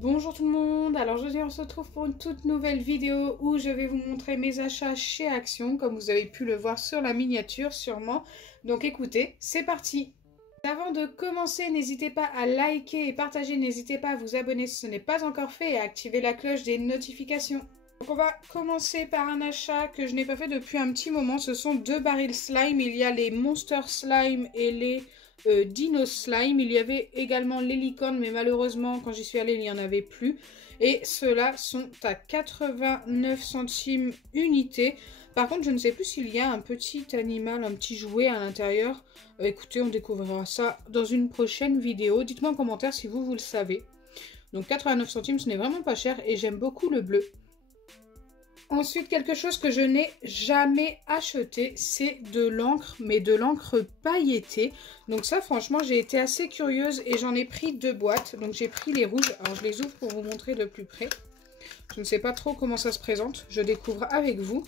Bonjour tout le monde, alors aujourd'hui on se retrouve pour une toute nouvelle vidéo où je vais vous montrer mes achats chez Action, comme vous avez pu le voir sur la miniature sûrement. Donc écoutez, c'est parti! Avant de commencer, n'hésitez pas à liker et partager, n'hésitez pas à vous abonner si ce n'est pas encore fait et à activer la cloche des notifications. Donc on va commencer par un achat que je n'ai pas fait depuis un petit moment, ce sont deux barils slime, il y a les Monster Slime et les Dino Slime, il y avait également les licornes mais malheureusement quand j'y suis allée il n'y en avait plus. Et ceux-là sont à 89 centimes unité. Par contre je ne sais plus s'il y a un petit animal, un petit jouet à l'intérieur. Écoutez, on découvrira ça dans une prochaine vidéo. Dites-moi en commentaire si vous le savez. Donc 89 centimes, ce n'est vraiment pas cher et j'aime beaucoup le bleu. Ensuite, quelque chose que je n'ai jamais acheté, c'est de l'encre, mais de l'encre pailletée. Donc ça, franchement, j'ai été assez curieuse et j'en ai pris deux boîtes. Donc j'ai pris les rouges. Alors je les ouvre pour vous montrer de plus près. Je ne sais pas trop comment ça se présente. Je découvre avec vous.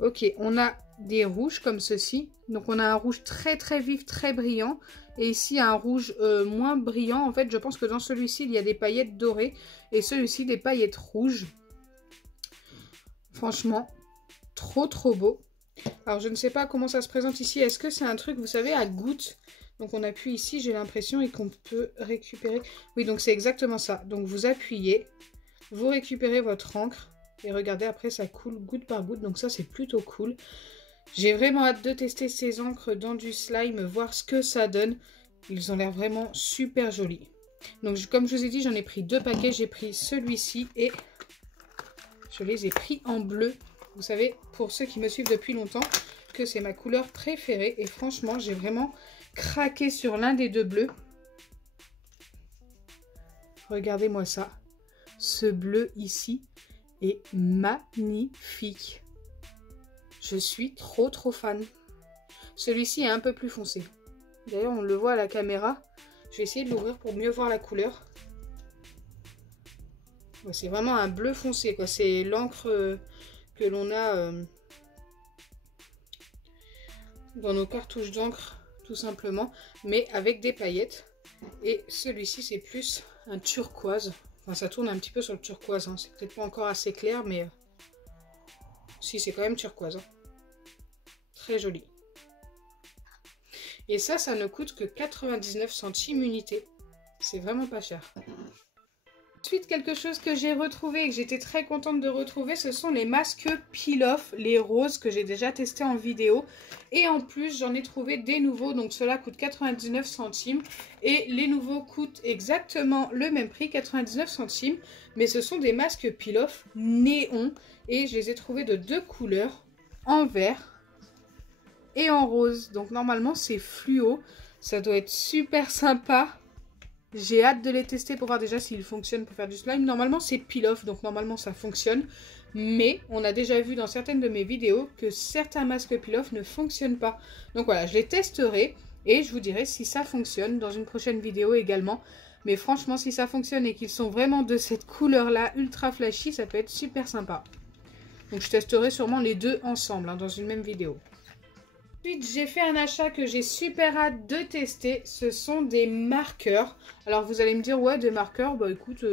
Ok, on a des rouges comme ceci. Donc on a un rouge très très vif, très brillant. Et ici un rouge moins brillant. En fait, je pense que dans celui-ci, il y a des paillettes dorées. Et celui-ci, des paillettes rouges. Franchement, trop beau. Alors, je ne sais pas comment ça se présente ici. Est-ce que c'est un truc, vous savez, à gouttes? Donc, on appuie ici, j'ai l'impression, et qu'on peut récupérer. Oui, donc c'est exactement ça. Donc, vous appuyez, vous récupérez votre encre. Et regardez, après, ça coule goutte par goutte. Donc, ça, c'est plutôt cool. J'ai vraiment hâte de tester ces encres dans du slime, voir ce que ça donne. Ils ont l'air vraiment super jolis. Donc, comme je vous ai dit, j'en ai pris deux paquets. J'ai pris celui-ci et je les ai pris en bleu. Vous savez, pour ceux qui me suivent depuis longtemps, que c'est ma couleur préférée. Et franchement, j'ai vraiment craqué sur l'un des deux bleus. Regardez-moi ça. Ce bleu ici est magnifique. Je suis trop fan. Celui-ci est un peu plus foncé. D'ailleurs, on le voit à la caméra. Je vais essayer de l'ouvrir pour mieux voir la couleur. C'est vraiment un bleu foncé, quoi. C'est l'encre que l'on a dans nos cartouches d'encre, tout simplement, mais avec des paillettes. Et celui-ci, c'est plus un turquoise. Enfin, ça tourne un petit peu sur le turquoise, hein. C'est peut-être pas encore assez clair, mais si, c'est quand même turquoise, hein. Très joli. Et ça ne coûte que 99 centimes unité. C'est vraiment pas cher. Ensuite, quelque chose que j'ai retrouvé et que j'étais très contente de retrouver, ce sont les masques peel-off, les roses que j'ai déjà testé en vidéo. Et en plus, j'en ai trouvé des nouveaux, donc cela coûte 99 centimes. Et les nouveaux coûtent exactement le même prix, 99 centimes. Mais ce sont des masques peel-off néon. Et je les ai trouvés de deux couleurs, en vert et en rose. Donc normalement, c'est fluo. Ça doit être super sympa. J'ai hâte de les tester pour voir déjà s'ils fonctionnent pour faire du slime. Normalement, c'est peel-off, donc normalement, ça fonctionne. Mais on a déjà vu dans certaines de mes vidéos que certains masques peel-off ne fonctionnent pas. Donc voilà, je les testerai et je vous dirai si ça fonctionne dans une prochaine vidéo également. Mais franchement, si ça fonctionne et qu'ils sont vraiment de cette couleur-là, ultra flashy, ça peut être super sympa. Donc je testerai sûrement les deux ensemble, hein, dans une même vidéo. Ensuite, j'ai fait un achat que j'ai super hâte de tester. Ce sont des marqueurs. Alors, vous allez me dire, ouais, des marqueurs, bah écoute,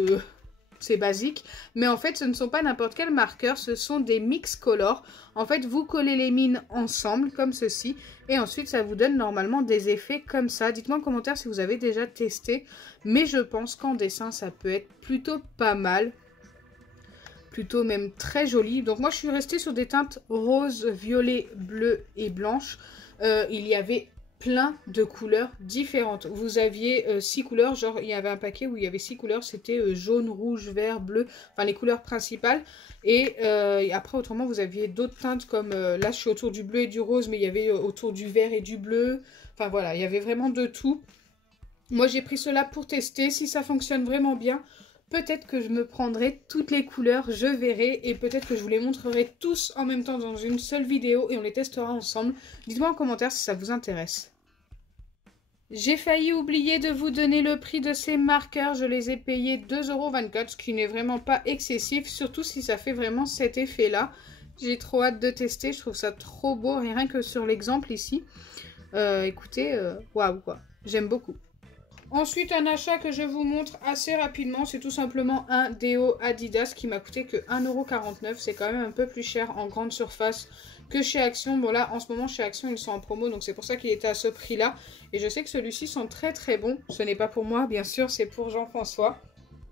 c'est basique. Mais en fait, ce ne sont pas n'importe quel marqueur. Ce sont des mix color. En fait, vous collez les mines ensemble, comme ceci. Et ensuite, ça vous donne normalement des effets comme ça. Dites-moi en commentaire si vous avez déjà testé. Mais je pense qu'en dessin, ça peut être plutôt pas mal. Plutôt même très joli. Donc moi je suis restée sur des teintes rose, violet, bleu et blanche. Il y avait plein de couleurs différentes. Vous aviez 6 couleurs, genre il y avait un paquet où il y avait 6 couleurs. C'était jaune, rouge, vert, bleu, enfin les couleurs principales. Et après autrement vous aviez d'autres teintes comme là je suis autour du bleu et du rose, mais il y avait autour du vert et du bleu. Enfin voilà, il y avait vraiment de tout. Moi j'ai pris cela pour tester. Si ça fonctionne vraiment bien, peut-être que je me prendrai toutes les couleurs, je verrai. Et peut-être que je vous les montrerai tous en même temps dans une seule vidéo et on les testera ensemble. Dites-moi en commentaire si ça vous intéresse. J'ai failli oublier de vous donner le prix de ces marqueurs. Je les ai payés 2,24 €, ce qui n'est vraiment pas excessif. Surtout si ça fait vraiment cet effet-là. J'ai trop hâte de tester, je trouve ça trop beau. Rien que sur l'exemple ici. Écoutez, waouh quoi. J'aime beaucoup. Ensuite, un achat que je vous montre assez rapidement, c'est tout simplement un déo Adidas qui m'a coûté que 1,49 €. C'est quand même un peu plus cher en grande surface que chez Action. Bon là, en ce moment, chez Action, ils sont en promo, donc c'est pour ça qu'il était à ce prix-là. Et je sais que celui-ci sent très très bon. Ce n'est pas pour moi, bien sûr, c'est pour Jean-François.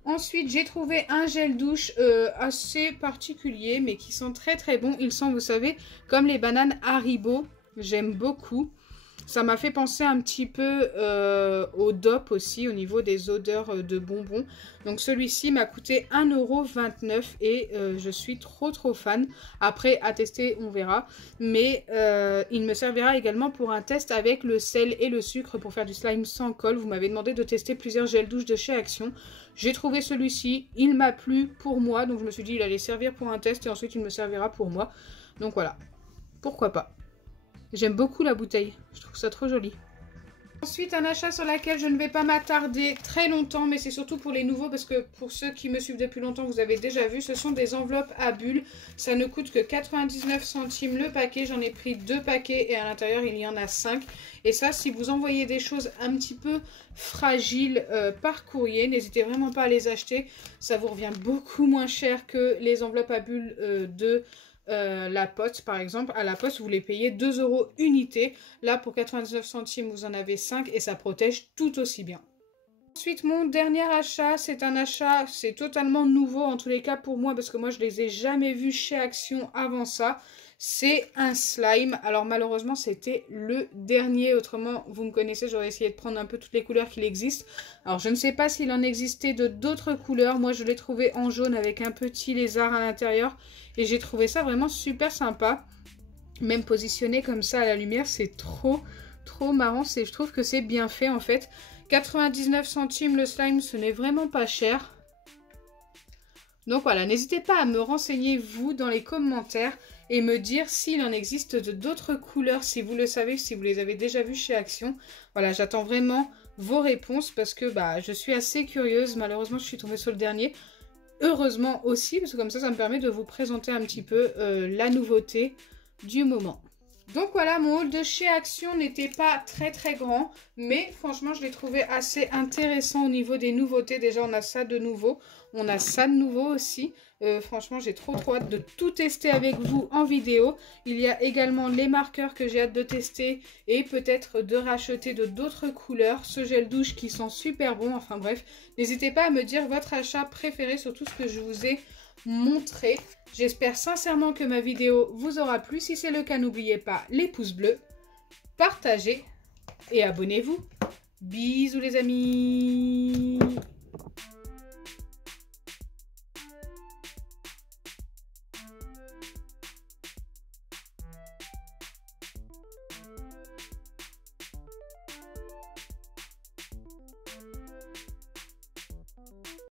Ensuite, j'ai trouvé un gel douche assez particulier, mais qui sent très très bon. Il sent, vous savez, comme les bananes Haribo. J'aime beaucoup. Ça m'a fait penser un petit peu au DOP aussi, au niveau des odeurs de bonbons. Donc celui-ci m'a coûté 1,29 € et je suis trop fan. Après, à tester, on verra. Mais il me servira également pour un test avec le sel et le sucre pour faire du slime sans colle. Vous m'avez demandé de tester plusieurs gels douche de chez Action. J'ai trouvé celui-ci, il m'a plu pour moi. Donc je me suis dit il allait servir pour un test et ensuite il me servira pour moi. Donc voilà, pourquoi pas. J'aime beaucoup la bouteille, je trouve ça trop joli. Ensuite, un achat sur lequel je ne vais pas m'attarder très longtemps, mais c'est surtout pour les nouveaux, parce que pour ceux qui me suivent depuis longtemps, vous avez déjà vu, ce sont des enveloppes à bulles. Ça ne coûte que 99 centimes le paquet, j'en ai pris 2 paquets et à l'intérieur il y en a 5. Et ça, si vous envoyez des choses un petit peu fragiles par courrier, n'hésitez vraiment pas à les acheter. Ça vous revient beaucoup moins cher que les enveloppes à bulles de... la Poste par exemple. À la Poste vous les payez 2 € unité, là pour 99 centimes vous en avez 5 et ça protège tout aussi bien. Ensuite, mon dernier achat, c'est un achat, c'est totalement nouveau en tous les cas pour moi parce que moi je les ai jamais vus chez Action avant ça. C'est un slime. Alors malheureusement c'était le dernier, autrement vous me connaissez, j'aurais essayé de prendre un peu toutes les couleurs qu'il existe. Alors je ne sais pas s'il en existait de d'autres couleurs, moi je l'ai trouvé en jaune avec un petit lézard à l'intérieur et j'ai trouvé ça vraiment super sympa. Même positionné comme ça à la lumière, c'est trop marrant, je trouve que c'est bien fait en fait. 99 centimes le slime, ce n'est vraiment pas cher. Donc voilà, n'hésitez pas à me renseigner vous dans les commentaires et me dire s'il en existe d'autres couleurs, si vous le savez, si vous les avez déjà vues chez Action. Voilà, j'attends vraiment vos réponses parce que je suis assez curieuse. Malheureusement, je suis tombée sur le dernier. Heureusement aussi, parce que comme ça me permet de vous présenter un petit peu la nouveauté du moment. Donc voilà, mon haul de chez Action n'était pas très grand, mais franchement je l'ai trouvé assez intéressant au niveau des nouveautés. Déjà on a ça de nouveau, on a ça de nouveau aussi. Franchement j'ai trop hâte de tout tester avec vous en vidéo. Il y a également les marqueurs que j'ai hâte de tester et peut-être de racheter de d'autres couleurs. Ce gel douche qui sent super bon, enfin bref. N'hésitez pas à me dire votre achat préféré sur tout ce que je vous ai montré. J'espère sincèrement que ma vidéo vous aura plu. Si c'est le cas, n'oubliez pas les pouces bleus, partagez et abonnez-vous. Bisous les amis.